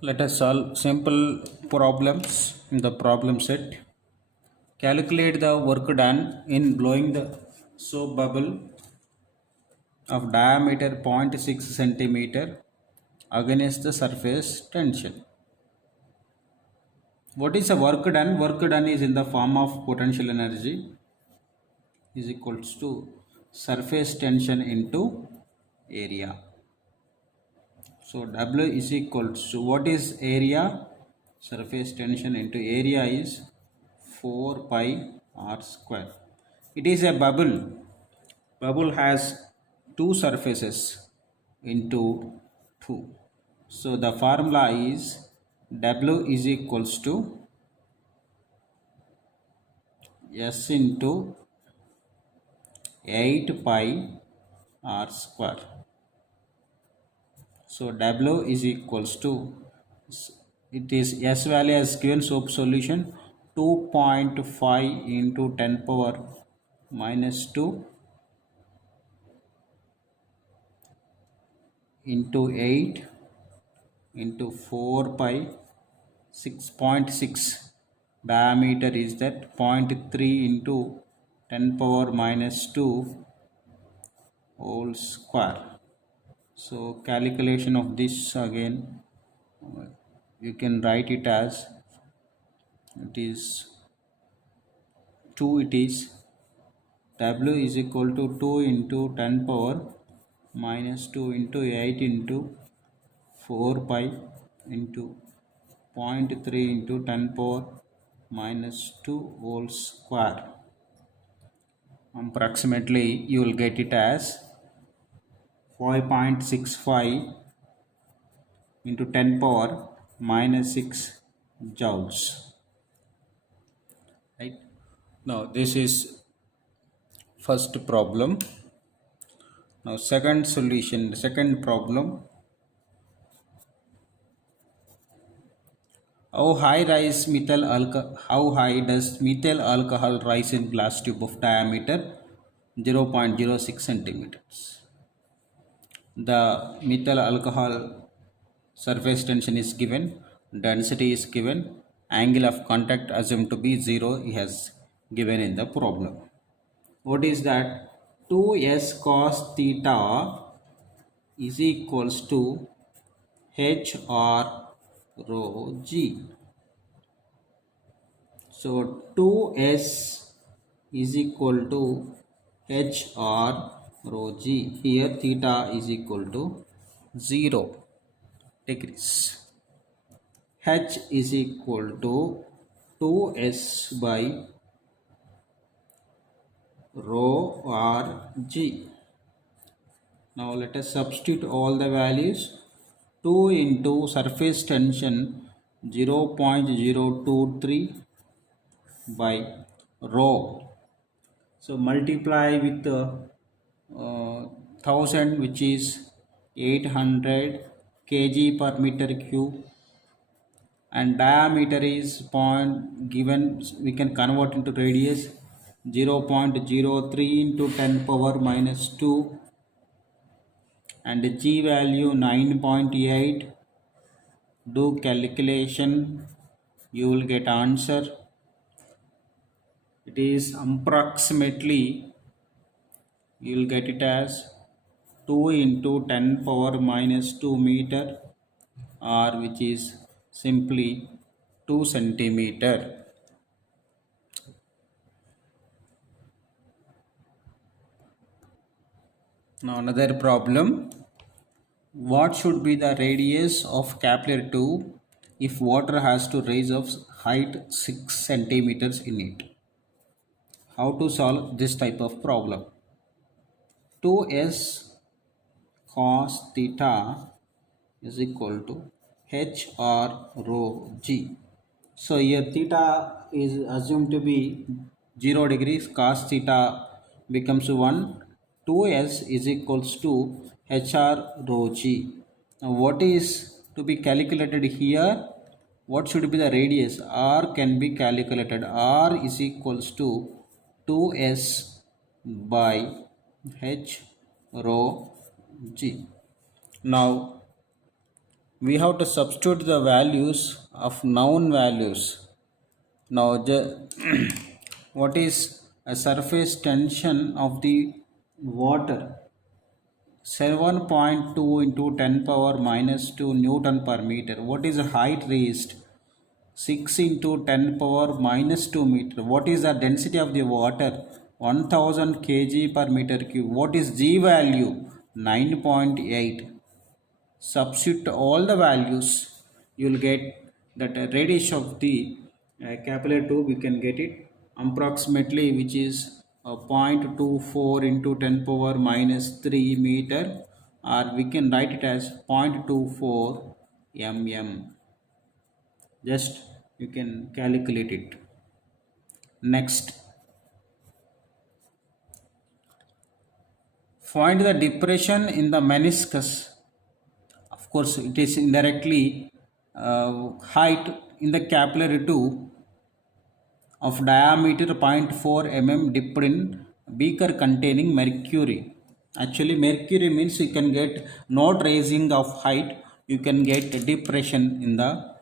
Let us solve simple problems in the problem set. Calculate the work done in blowing the soap bubble of diameter 0.6 centimeter against the surface tension. What is the work done? Work done is in the form of potential energy is equals to surface tension into area. So W is equals to what is area? Surface tension into area is 4 pi r square. It is a bubble. Bubble has two surfaces into 2. So the formula is W is equals to S into 8 pi r square. So W is equals to, it is S value as given soap solution 2.5 into 10 power minus 2 into 8 into 4 pi 6.6 diameter is that 0.3 into 10 power minus 2 whole square. So calculation of this again, you can write it as it is 2, it is W is equal to 2 into 10 power minus 2 into 8 into 4 pi into 0.3 into 10 power minus 2 whole square. Approximately you will get it as 5.65 into 10 power minus 6 joules. Right? Now this is first problem. Now second solution, the second problem. How high does methyl alcohol rise in glass tube of diameter 0.06 centimeters? The methyl alcohol surface tension is given, density is given, angle of contact assumed to be 0 he has given in the problem. What is that? 2s cos theta is equals to h r rho g. So 2s is equal to h r rho g. Here theta is equal to 0 degrees. H is equal to 2s by rho r g. Now let us substitute all the values. 2 into surface tension 0.023 by rho. So multiply with 1000, which is 800 kg per meter cube, and diameter is point given, we can convert into radius 0.03 into 10 power minus 2, and g value 9.8. Do calculation, you will get answer. It is approximately, you will get it as 2 into 10 power minus 2 meter, or which is simply 2 centimeter. Now another problem. What should be the radius of capillary tube if water has to rise of height 6 centimeters in it? How to solve this type of problem? 2s cos theta is equal to h r rho g. So here theta is assumed to be 0 degrees, cos theta becomes 1, 2s is equals to hr rho g. Now what is to be calculated here? What should be the radius? R can be calculated. R is equals to 2s by h rho g. Now we have to substitute the values of known values. Now what is a surface tension of the water? 7.2 into 10 power minus 2 Newton per meter. What is the height raised? 6 into 10 power minus 2 meter. What is the density of the water? 1000 kg per meter cube. What is G value? 9.8. Substitute all the values, you will get that radius of the capillary tube. We can get it approximately, which is 0.24 into 10 power minus 3 meter, or we can write it as 0.24 mm. Just you can calculate it. Next, find the depression in the meniscus. Of course, it is indirectly height in the capillary tube of diameter 0.4 mm dipped in beaker containing mercury. Actually, mercury means you can get not raising of height, you can get depression in the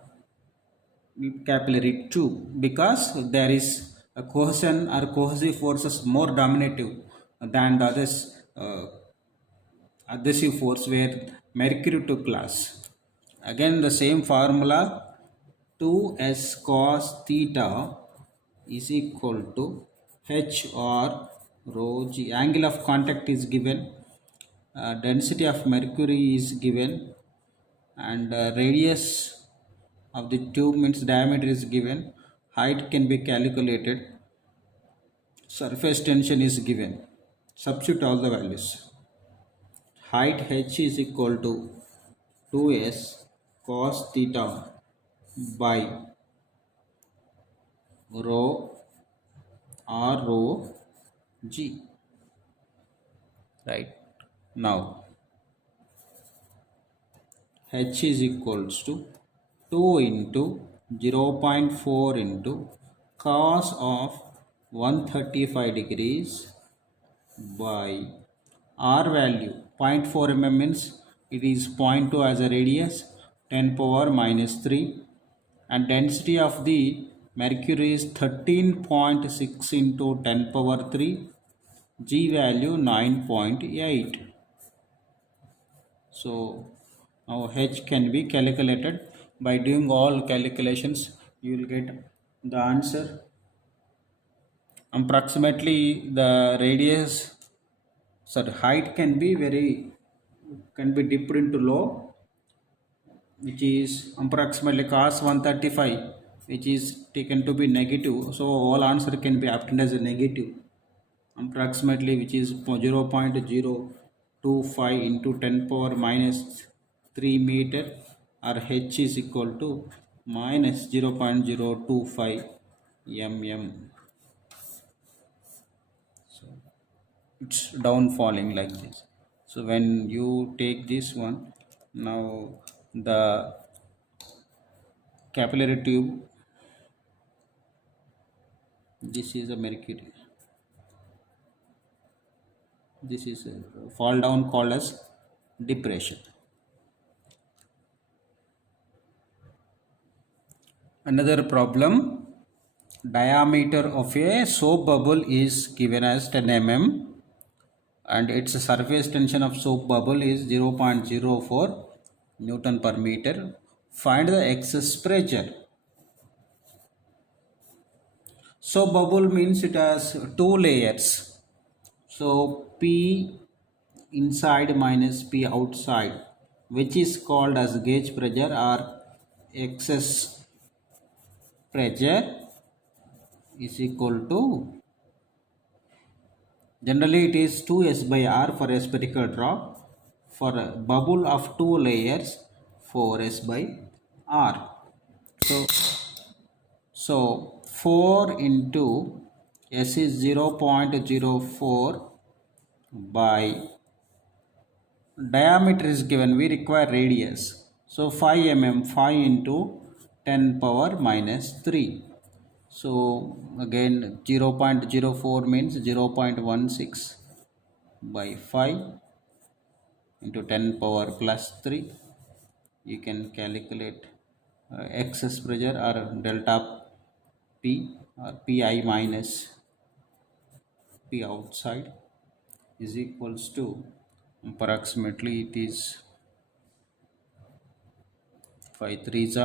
capillary tube, because there is a cohesion or cohesive forces more dominative than the others, adhesive force where mercury took class. Again the same formula, 2s cos theta is equal to h or rho g. Angle of contact is given, density of mercury is given, and radius of the tube means diameter is given, height can be calculated, surface tension is given. Substitute all the values. Height h is equal to 2s cos theta by rho r rho g. Right, now h is equals to 2 into 0.4 into cos of 135 degrees by r value 0.4 mm means it is 0.2 as a radius, 10 power minus 3, and density of the mercury is 13.6 into 10 power 3, G value 9.8. So now h can be calculated. By doing all calculations, you will get the answer. Approximately the radius, height can be dipped into low, which is approximately cos 135, which is taken to be negative. So all answer can be obtained as a negative, approximately, which is 0.025 into 10 power minus 3 meter, or h is equal to minus 0.025 mm. So it's down falling like this. So when you take this one, now the capillary tube, this is a mercury, this is a fall down called as depression. Another problem, diameter of a soap bubble is given as 10 mm and its surface tension of soap bubble is 0.04 Newton per meter. Find the excess pressure. Soap bubble means it has two layers. So P inside minus P outside, which is called as gauge pressure or excess pressure, is equal to, generally it is 2s by r for a spherical drop. For a bubble of two layers, 4s by r. So 4 into s is 0.04 by diameter is given, we require radius. So 5 mm, 5 into 10 power minus 3. So again 0.04 means 0.16 by 5 into 10 power plus 3. you can calculate excess pressure or delta P or Pi minus P outside is equals to approximately it is 5 3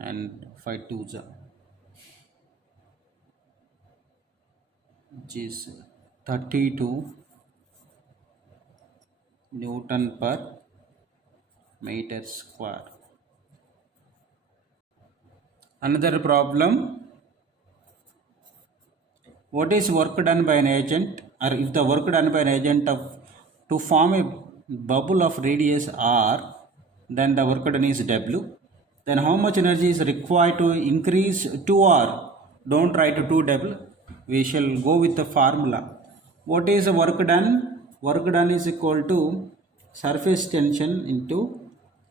and 5 2 which is 32 Newton per meter square. Another problem, what is work done by an agent, or if the work done by an agent of to form a bubble of radius r, then the work done is w. Then how much energy is required to increase 2r? Don't write 2w, we shall go with the formula. What is the work done? Work done is equal to surface tension into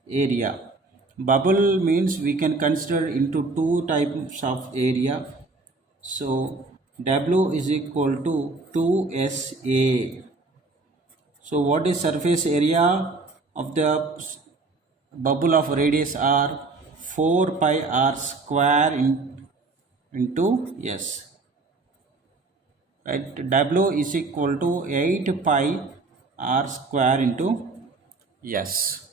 area. Bubble means we can consider into two types of area. So W is equal to 2SA. So what is surface area of the bubble of radius r? 4 pi r square into S. Right? W is equal to 8 pi r square into S.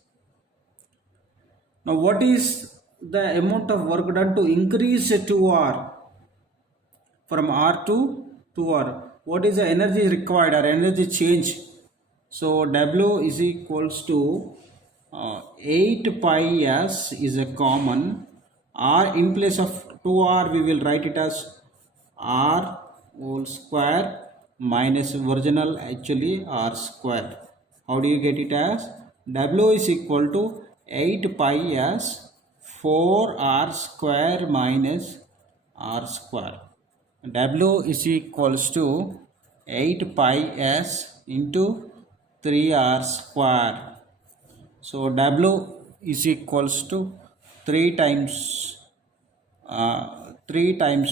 Now what is the amount of work done to increase 2r? From R to 2R, what is the energy required or energy change? So W is equals to 8 pi S is a common. R in place of 2R we will write it as R whole square minus original actually R square. How do you get it as? W is equal to 8 pi S 4R square minus R square. W is equals to 8 pi S into 3R square. So W is equals to 3 times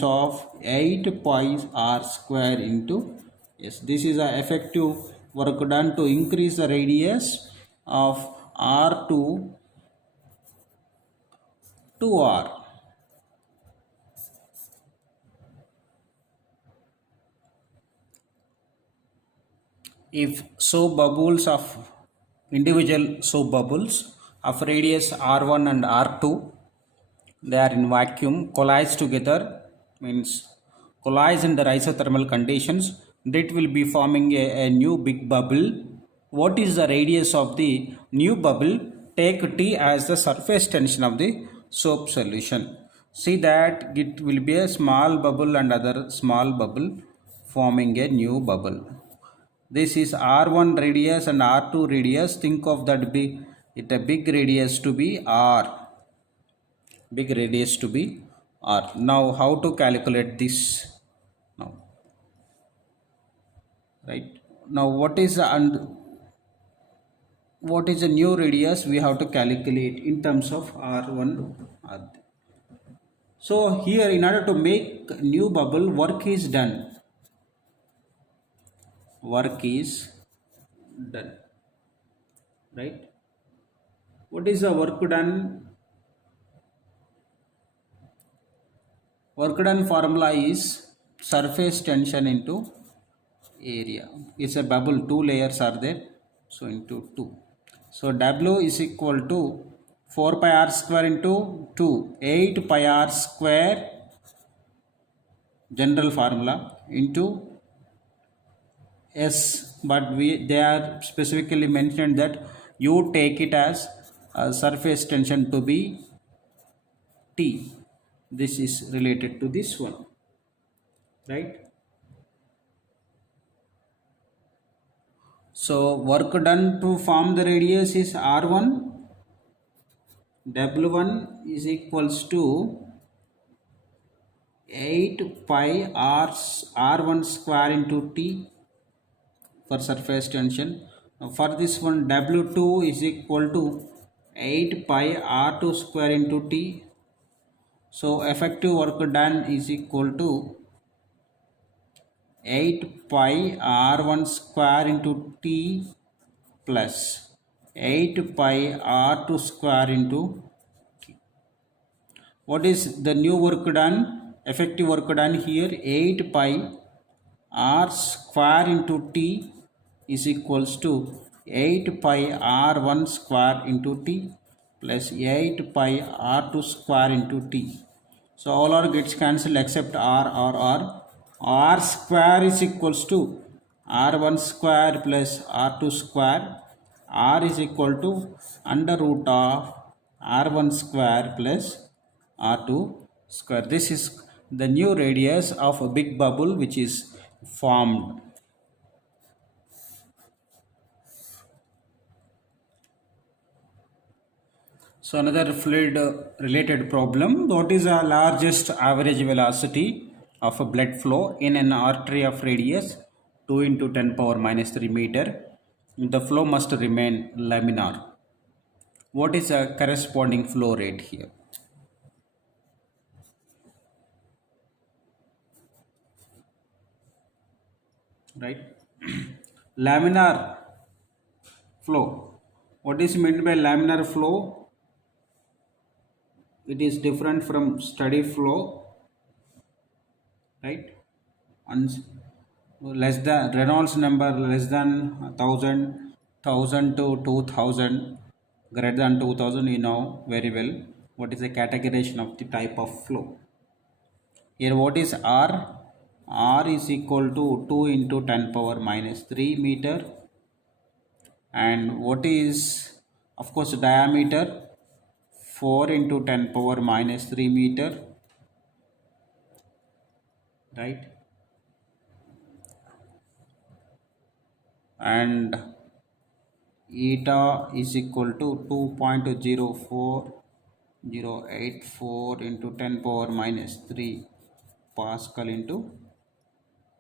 of 8 pi R square into S. This is the effective work done to increase the radius of R to 2R. If soap bubbles of individual soap bubbles of radius r1 and r2, they are in vacuum, collide together, means collide in the isothermal conditions, that will be forming a new big bubble. What is the radius of the new bubble? Take T as the surface tension of the soap solution. See that it will be a small bubble and other small bubble forming a new bubble. This is R1 radius and R2 radius. Think of that a big radius to be R. Big radius to be R. Now how to calculate this? Now, right now what is the new radius? We have to calculate in terms of R1. So here, in order to make new bubble, work is done. Work is done, right? What is the work done? Work done formula is surface tension into area. It's a bubble, 2 layers are there, so into 2. So W is equal to 4 pi r square into 2, 8 pi r square, general formula, into S, but they are specifically mentioned that you take it as surface tension to be T. This is related to this one, right? So work done to form the radius is R1. W1 is equals to 8 pi R1 square into T for surface tension. Now for this one, W2 is equal to 8 pi R2 square into T. So effective work done is equal to 8 pi R1 square into T plus 8 pi r2 square into t. What is the new work done? Effective work done here, 8 pi r square into t is equals to 8 pi r1 square into t plus 8 pi r2 square into t. So all r gets cancelled except r. R square is equals to r1 square plus r2 square. R is equal to under root of r1 square plus r2 square. This is the new radius of a big bubble which is formed. So another fluid related problem. What is the largest average velocity of a blood flow in an artery of radius 2 into 10 power minus 3 meter? The flow must remain laminar. What is a corresponding flow rate here? Right? Laminar flow. What is meant by laminar flow? It is different from steady flow, right? And less than Reynolds number less than 1000 to 2000, greater than 2000, you know very well what is the categorization of the type of flow. Here what is R? R is equal to 2 into 10 power minus 3 meter. And what is, of course, diameter? 4 into 10 power minus 3 meter, right? And eta is equal to 2.04084 into 10 power minus 3 Pascal into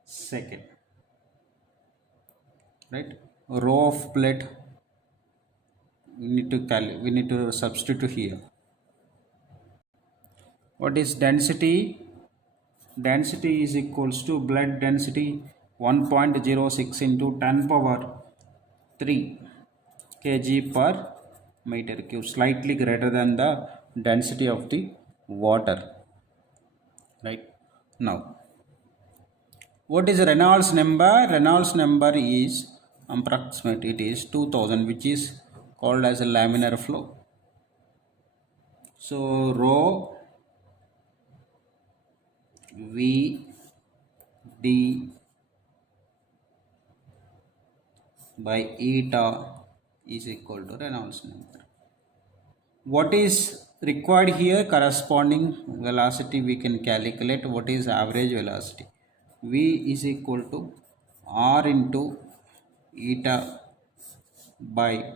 second, right? Row of plate we need to substitute here. What is density? Density is equals to blood density 1.06 into 10 power 3 kg per meter cube, slightly greater than the density of the water, right? Now what is Reynolds number? Reynolds number is approximate, it is 2000, which is called as a laminar flow. So rho v d by eta is equal to Reynolds number. What is required here? Corresponding velocity we can calculate. What is average velocity? V is equal to R into eta by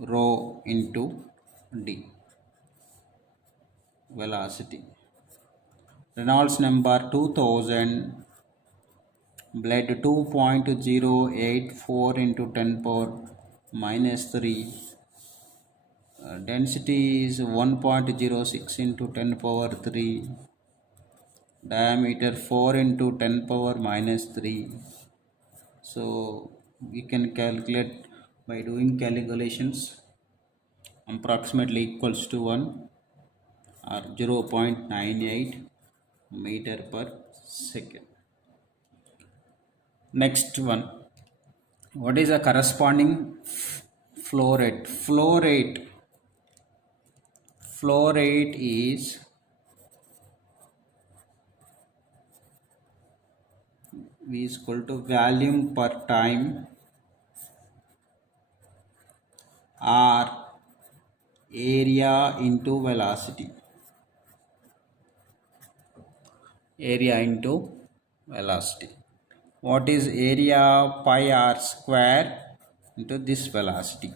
rho into d, velocity. Reynolds number 2000, blood 2.084 into 10 power minus 3, density is 1.06 into 10 power 3, diameter 4 into 10 power minus 3. So we can calculate by doing calculations, approximately equals to 1 or 0.98 meter per second. Next one, what is the corresponding flow rate? Flow rate is V is equal to volume per time or area into velocity. Area into velocity. What is area? Pi r square into this velocity.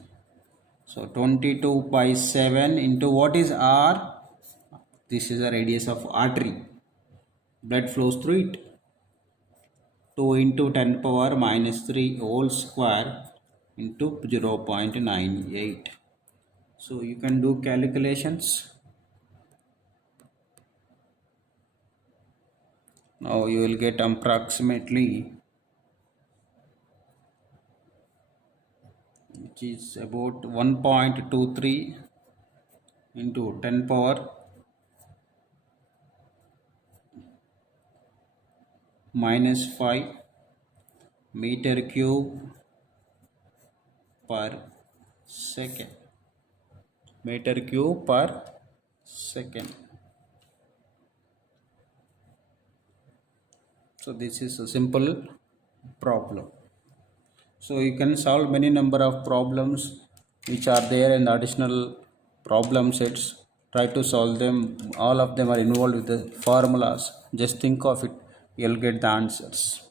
So 22 pi 7 into what is r? This is the radius of artery. Blood flows through it. 2 into 10 power minus 3 whole square into 0.98. So you can do calculations. Now you will get approximately which is about 1.23 into 10 power minus 5 meter cube per second. Meter cube per second. So this is a simple problem. So you can solve many number of problems which are there in the additional problem sets. Try to solve them. All of them are involved with the formulas. Just think of it. You'll get the answers.